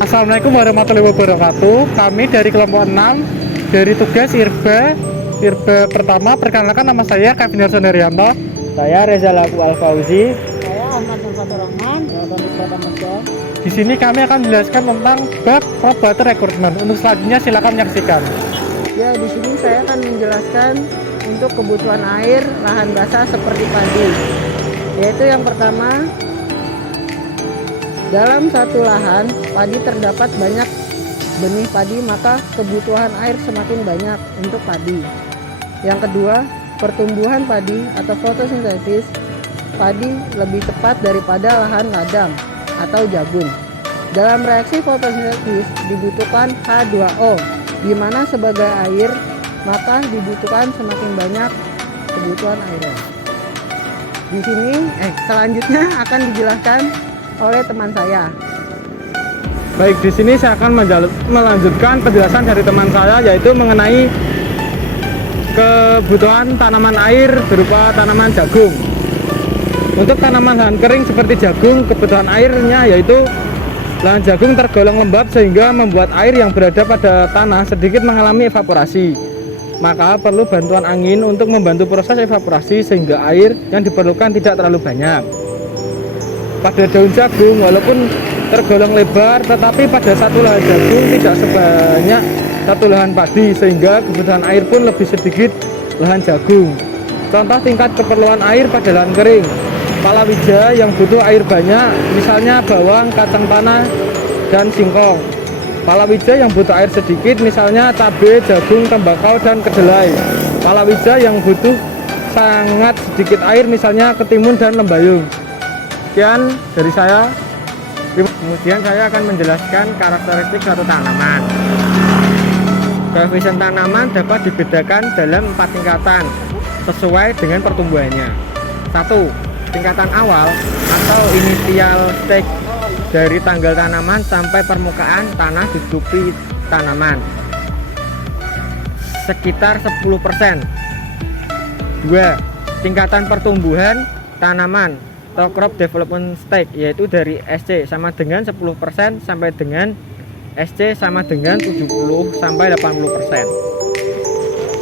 Assalamualaikum warahmatullahi wabarakatuh. Kami dari kelompok 6 dari tugas IRBA pertama. Perkenalkan, nama saya Kevin Harsono Rianto. Saya Reza Laku Al-Fauzi. Saya Ahmad Nurfatur Rahman. Di sini kami akan menjelaskan tentang bab prop water recruitment. Untuk selanjutnya silakan menyaksikan. Ya, di sini saya akan menjelaskan untuk kebutuhan air lahan basah seperti padi. Yaitu yang pertama, dalam satu lahan padi terdapat banyak benih padi, maka kebutuhan air semakin banyak untuk padi. Yang kedua, pertumbuhan padi atau fotosintesis padi lebih cepat daripada lahan ladang atau jagung. Dalam reaksi fotosintesis dibutuhkan H2O, di mana sebagai air, maka dibutuhkan semakin banyak kebutuhan airnya. Di sini selanjutnya akan dijelaskan oleh teman saya. Baik, di sini saya akan melanjutkan penjelasan dari teman saya, yaitu mengenai kebutuhan tanaman air berupa tanaman jagung. Untuk tanaman lahan kering seperti jagung, kebutuhan airnya yaitu lahan jagung tergolong lembab sehingga membuat air yang berada pada tanah sedikit mengalami evaporasi. Maka perlu bantuan angin untuk membantu proses evaporasi sehingga air yang diperlukan tidak terlalu banyak. Pada daun jagung, walaupun tergolong lebar, tetapi pada satu lahan jagung tidak sebanyak satu lahan padi, sehingga kebutuhan air pun lebih sedikit lahan jagung. Contoh tingkat keperluan air pada lahan kering: palawija yang butuh air banyak, misalnya bawang, kacang tanah, dan singkong. Palawija yang butuh air sedikit, misalnya cabai, jagung, tembakau, dan kedelai. Palawija yang butuh sangat sedikit air, misalnya ketimun dan lembayung. Sekian dari saya. Kemudian saya akan menjelaskan karakteristik suatu tanaman. Koefisien tanaman dapat dibedakan dalam 4 tingkatan sesuai dengan pertumbuhannya. 1. Tingkatan awal atau initial stage, dari tanggal tanaman sampai permukaan tanah ditutupi tanaman, sekitar 10%. 2. Tingkatan pertumbuhan tanaman atau crop development stage, yaitu dari SC sama dengan 10% sampai dengan SC sama dengan 70 sampai 80%.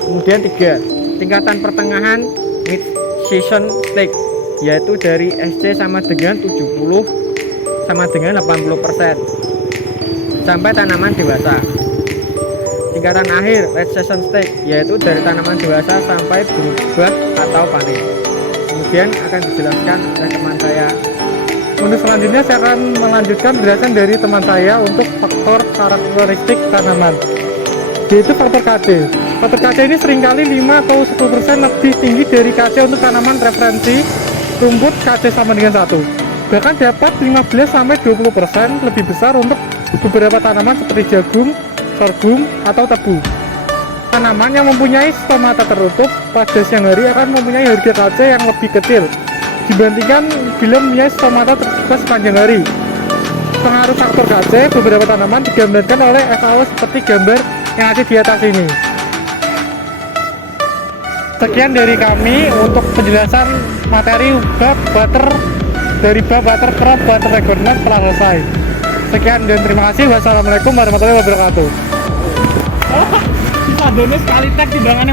Kemudian 3. Tingkatan pertengahan mid season stage, yaitu dari SC sama dengan 70 sama dengan 80% sampai tanaman dewasa. Tingkatan akhir late season stage, yaitu dari tanaman dewasa sampai berubah atau panen. Kemudian akan dijelaskan oleh teman saya. Untuk selanjutnya saya akan melanjutkan penjelasan dari teman saya untuk faktor karakteristik tanaman, yaitu faktor KC. Faktor KC ini seringkali 5 atau 10% lebih tinggi dari KC untuk tanaman referensi rumput KC sama dengan 1. Bahkan dapat 15 sampai 20% lebih besar untuk beberapa tanaman seperti jagung, sorghum, atau tebu. Tanaman yang mempunyai stomata tertutup pada siang hari akan mempunyai harga KC yang lebih kecil dibandingkan bila mempunyai stomata terbuka sepanjang hari. Pengaruh faktor KC beberapa tanaman digambarkan oleh FAO seperti gambar yang ada di atas ini. Sekian dari kami untuk penjelasan materi bab water crop water recruitment telah selesai. Sekian dan terima kasih. Wassalamualaikum warahmatullahi wabarakatuh. Bisa bonus sekali tag timbangannya.